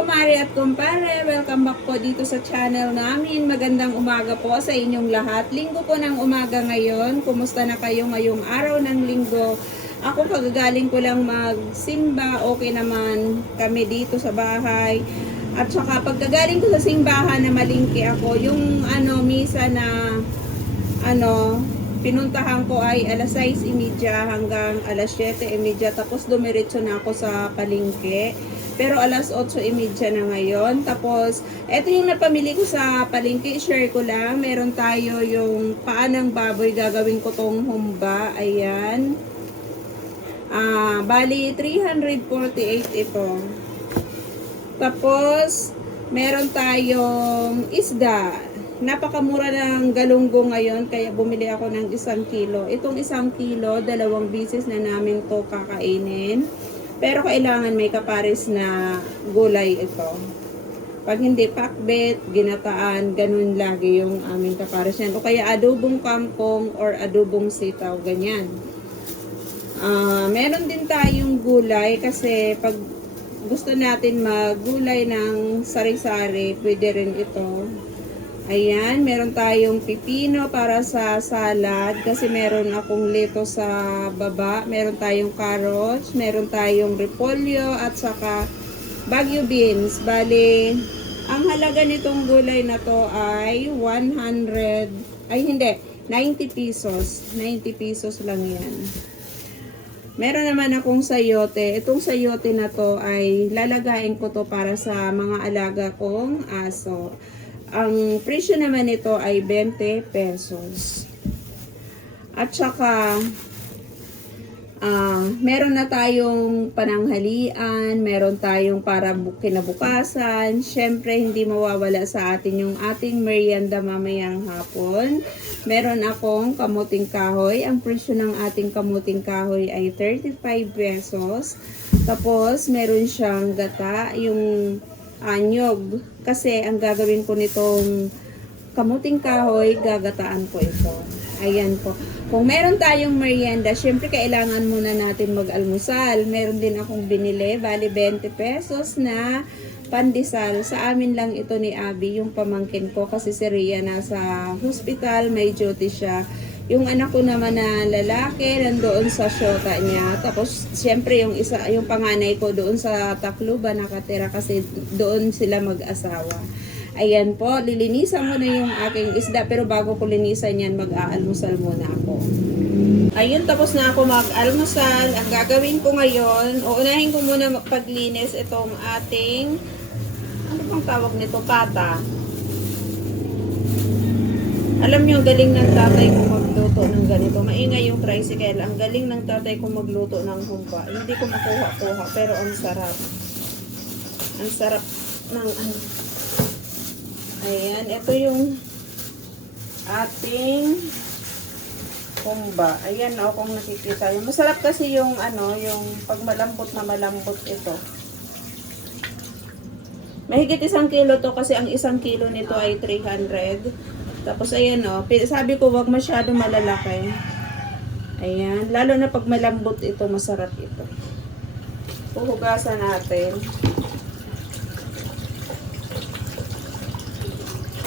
kumari at kumpare, welcome back po dito sa channel namin. Magandang umaga po sa inyong lahat. Linggo po ng umaga ngayon. Kumusta na kayo ngayong araw ng linggo? Ako kagagaling ko lang magsimba, okay naman kami dito sa bahay. At saka pagkagaling ko sa simbahan na malingki ako, yung ano, misa na ano, pinuntahan ko ay alas 6.30 hanggang alas 7.30 tapos dumiretso na ako sa palengke. Pero alas 8.30 na ngayon. Tapos, eto yung napamili ko sa palengke, share ko lang. Meron tayo yung paanang baboy, gagawin ko tong humba. Ayan. Ah, bali 348 ito. Tapos, meron tayong isda. Napakamura ng galunggo ngayon, kaya bumili ako ng isang kilo. Itong isang kilo, dalawang bisis na namin to kakainin. Pero kailangan may kapares na gulay ito. Pag hindi pakbet, ginataan, ganun lagi yung aming kapares yan. O kaya adobong kangkong or adobong sitaw, ganyan. Ah, meron din tayong gulay kasi pag gusto natin maggulay ng sari-sari, pwede rin ito. Ayan, meron tayong pipino para sa salad kasi meron akong leto sa baba. Meron tayong carrots, meron tayong repolyo at saka bagyo beans. Bali, ang halaga nitong gulay na to ay 100, ay hindi, 90 pesos. 90 pesos lang yan. Meron naman akong sayote. Itong sayote na to ay lalagain ko to para sa mga alaga kong aso. Ang presyo naman nito ay 20 pesos. At saka, ah meron na tayong pananghalian, meron tayong para bu- kinabukasan. Siyempre, hindi mawawala sa atin yung ating merienda mamayang hapon. Meron akong kamuting kahoy. Ang presyo ng ating kamuting kahoy ay 35 pesos. Tapos, meron siyang gata, yung anyog. Kasi, ang gagawin ko nitong kamuting kahoy, gagataan ko ito. Ayan po. Kung meron tayong merienda, syempre kailangan muna natin mag-almusal. Meron din akong binili, bali 20 pesos na pandesal. Sa amin lang ito ni Abby, yung pamangkin ko kasi si Rhea nasa hospital, may duty siya. Yung anak ko naman na lalaki, nandoon sa syota niya. Tapos, syempre, yung isa, yung panganay ko doon sa Tacloban nakatira kasi doon sila mag-asawa. Ayan po, lilinisan mo na yung aking isda. Pero bago ko linisan yan, mag-aalmusal muna ako. Ayun, tapos na ako mag-almusal. Ang gagawin ko ngayon, uunahin ko muna paglinis itong ating, ano bang tawag nito, pata. Alam niyo, ang galing ng tatay ko magluto ng ganito. Maingay yung tricycle. Ang galing ng tatay ko magluto ng humba. Hindi ko makuha-kuha, pero ang sarap. Ang sarap ng ano. Ayan, ito yung ating humba. Ayan, o, kung nakikita. Yung masarap kasi yung ano, yung pag malambot na malambot ito. Mahigit isang kilo to kasi ang isang kilo nito ay 300. Tapos ayan o, pi- sabi ko wag masyado malalaki. Ayan, lalo na pag malambot ito, masarap ito. Puhugasan natin.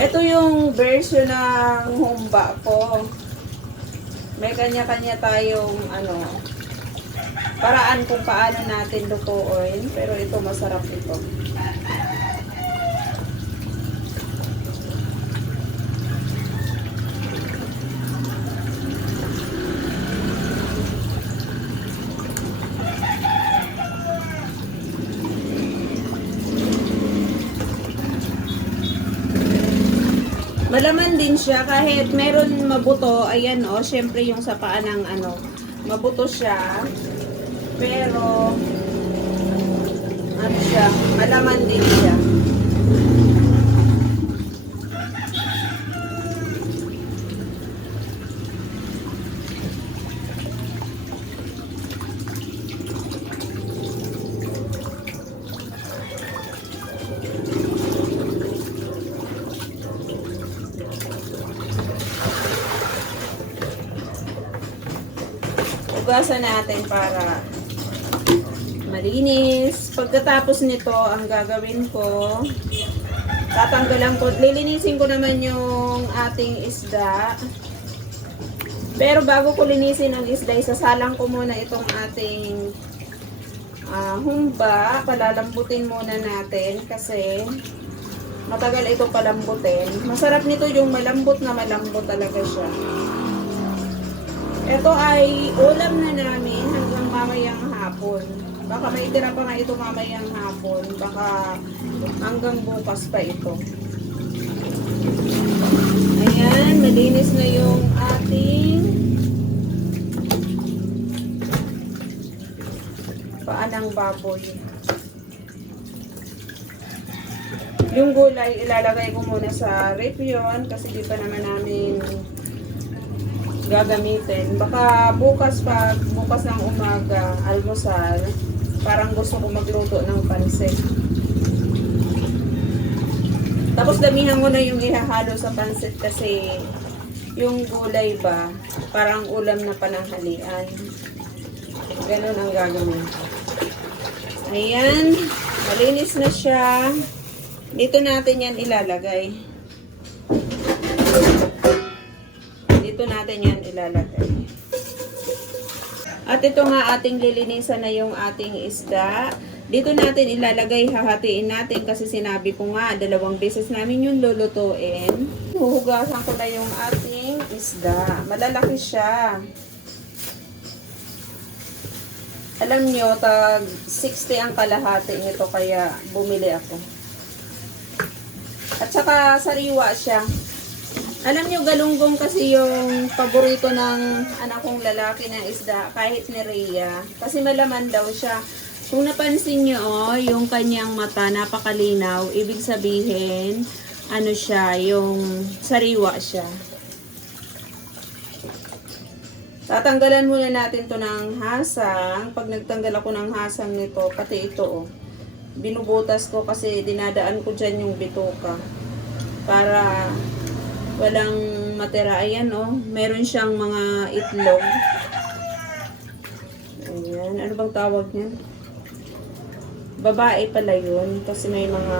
Ito yung version ng humba ko. May kanya-kanya tayong ano, paraan kung paano natin lutuin. Pero ito masarap ito. Malaman din siya kahit meron mabuto, ayan o, syempre yung sa paa ng ano, mabuto siya. Pero, ano siya, malaman din siya. Hugasan natin para malinis. Pagkatapos nito, ang gagawin ko, tatanggalan ko, lilinisin ko naman yung ating isda. Pero bago ko linisin ang isda, isasalang ko muna itong ating ah, humba. Palalambutin muna natin kasi matagal ito palambutin. Masarap nito yung malambot na malambot talaga siya. Ito ay ulam na namin hanggang mamayang hapon. Baka may tira pa nga ito mamayang hapon. Baka hanggang bukas pa ito. Ayan, malinis na yung ating paa ng baboy. Yung gulay, ilalagay ko muna sa rep yun kasi di pa naman namin gagamitin. Baka bukas pag bukas ng umaga, almusal, parang gusto ko magluto ng pansit. Tapos damihan ko na yung ihahalo sa pansit kasi yung gulay ba, parang ulam na pananghalian. Ganun ang gagawin. Ayan, malinis na siya. Dito natin yan ilalagay. Dito natin yan ilalagay. At ito nga ating lilinisan na yung ating isda. Dito natin ilalagay, hahatiin natin kasi sinabi ko nga, dalawang beses namin yung lulutuin. Huhugasan ko na yung ating isda. Malalaki siya. Alam nyo, tag 60 ang kalahati nito kaya bumili ako. At saka sariwa siya. Alam nyo, galunggong kasi yung paborito ng anak kong lalaki na isda, kahit ni Rhea. Kasi malaman daw siya. Kung napansin nyo, oh, yung kanyang mata napakalinaw, ibig sabihin, ano siya, yung sariwa siya. Tatanggalan muna natin to ng hasang. Pag nagtanggal ako ng hasang nito, pati ito, oh, binubutas ko kasi dinadaan ko dyan yung bituka. Para walang matira. Ayan, oh. Meron siyang mga itlog. Ayan. Ano bang tawag niyan? Babae pala yun. Kasi may mga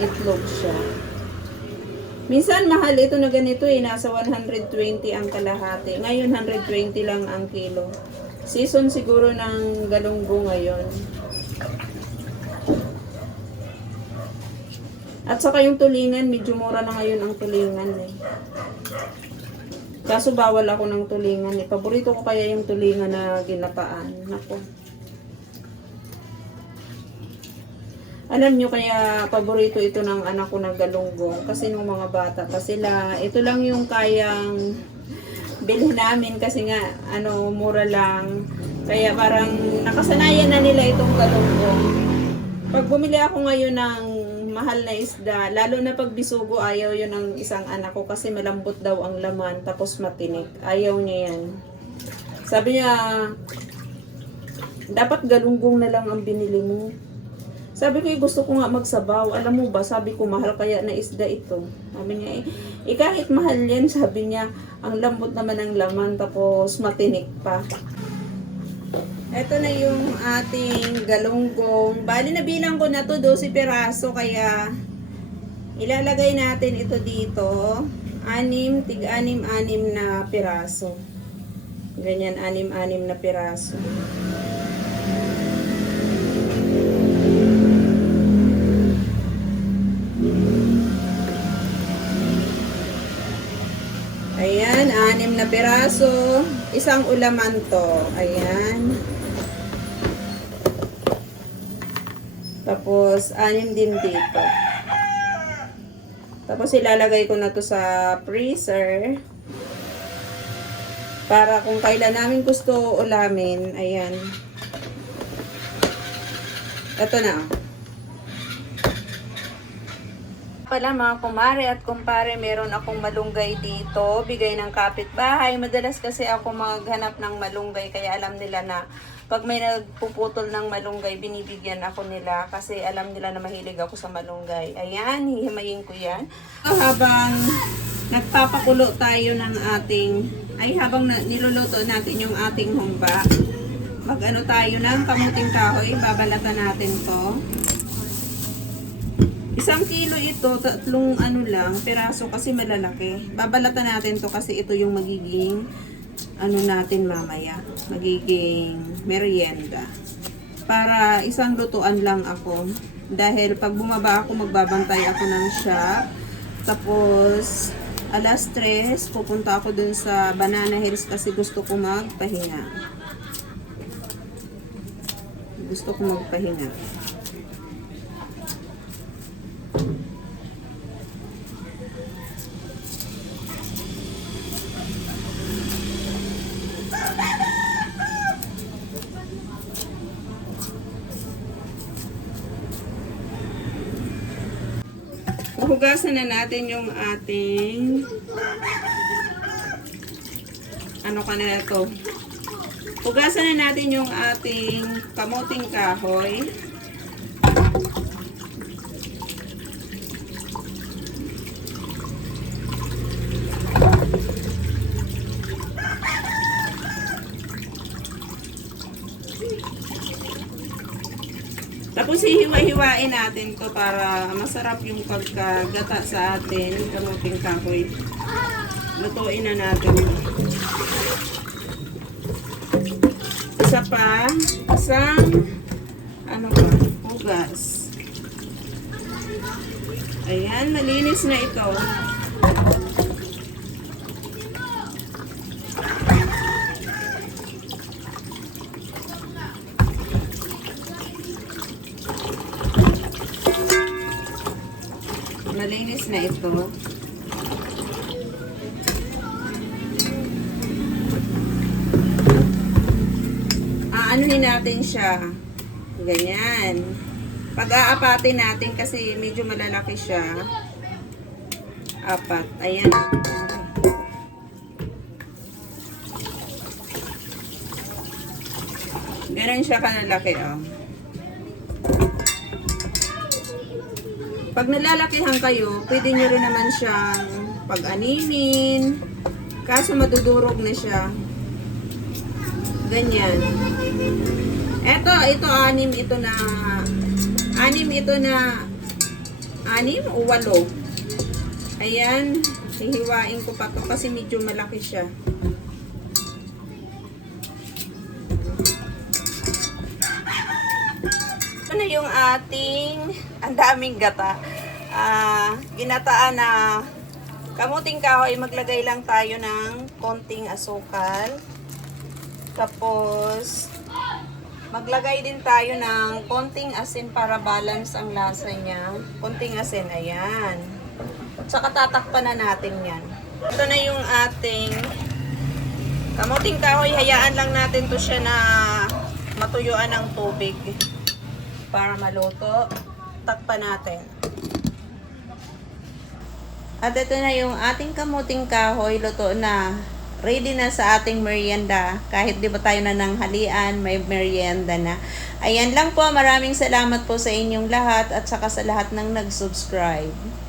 itlog siya. Minsan, mahal ito na ganito eh. Nasa 120 ang kalahati. Ngayon, 120 lang ang kilo. Season siguro ng galunggo ngayon. At saka yung tulingan, medyo mura na ngayon ang tulingan eh. Kaso bawal ako ng tulingan eh. Paborito ko kaya yung tulingan na ginataan. Nako. Alam nyo kaya paborito ito ng anak ko na galunggong. Kasi nung mga bata pa sila, ito lang yung kayang bilhin namin kasi nga ano mura lang. Kaya parang nakasanayan na nila itong galunggong. Pag bumili ako ngayon ng mahal na isda, lalo na pag bisugo, ayaw yun ng isang anak ko kasi malambot daw ang laman tapos matinik. Ayaw niya yan. Sabi niya, dapat galunggong na lang ang binili mo. Sabi ko, eh, gusto ko nga magsabaw. Alam mo ba, sabi ko, mahal kaya na isda ito. Sabi niya, eh, eh kahit mahal yan, sabi niya, ang lambot naman ng laman, tapos matinik pa. Ito na yung ating galunggong. Bali, nabilang ko na to 12 peraso, kaya ilalagay natin ito dito. Anim, tig-anim, anim na piraso. Ganyan, anim-anim na piraso. Ayan, anim na piraso. Isang ulaman to. Ayan. Tapos, anim din dito. Tapos, ilalagay ko na to sa freezer. Para kung kailan namin gusto ulamin, ayan. Ito na. Pala mga kumare at kumpare, meron akong malunggay dito, bigay ng kapitbahay. Madalas kasi ako maghanap ng malunggay, kaya alam nila na pag may nagpuputol ng malunggay, binibigyan ako nila kasi alam nila na mahilig ako sa malunggay. Ayan, hihimayin ko yan. Habang nagpapakulo tayo ng ating, ay habang na, niluluto natin yung ating humba, Mag-ano tayo ng kamuting kahoy. Babalatan natin to. Isang kilo ito, tatlong ano lang, piraso kasi malalaki. Babalatan natin to kasi ito yung magiging ano natin mamaya. Magiging merienda. Para isang lutuan lang ako. Dahil pag bumaba ako, magbabantay ako ng shop. Tapos, alas 3, pupunta ako dun sa Banana Hills kasi gusto ko magpahinga. Gusto ko magpahinga. Hugasan na natin yung ating ano ka na ito. Hugasan na natin yung ating kamuting kahoy. Tapos hihiwa-hiwain natin to para masarap yung pagkagata sa atin, kamuting kahoy. Lutuin na natin. Isa pa, isang ano ba, hugas. Ayan, malinis na ito. Malinis na ito. Aanuhin natin siya. Ganyan. Pag-aapatin natin kasi medyo malalaki siya. Apat. Ayan. Ganun siya kalalaki, oh. Pag nalalakihan kayo, pwede nyo rin naman siyang pag-aninin. Kaso madudurog na siya. Ganyan. Eto, ito anim ito na anim ito na anim o walo. Ayan, hihiwain ko pa to kasi medyo malaki siya. Yung ating ang daming gata. Ah, ginataan na kamuting kahoy, maglagay lang tayo ng konting asukal. Tapos, maglagay din tayo ng konting asin para balance ang lasa niya. Konting asin, ayan. Tsaka tatakpan na natin yan. Ito na yung ating kamuting kahoy. Hayaan lang natin to siya na matuyuan ng tubig para maluto. Takpan natin. At ito na yung ating kamuting kahoy. Luto na. Ready na sa ating merienda. Kahit di ba tayo na ng halian, may merienda na. Ayan lang po. Maraming salamat po sa inyong lahat at saka sa lahat ng nag-subscribe.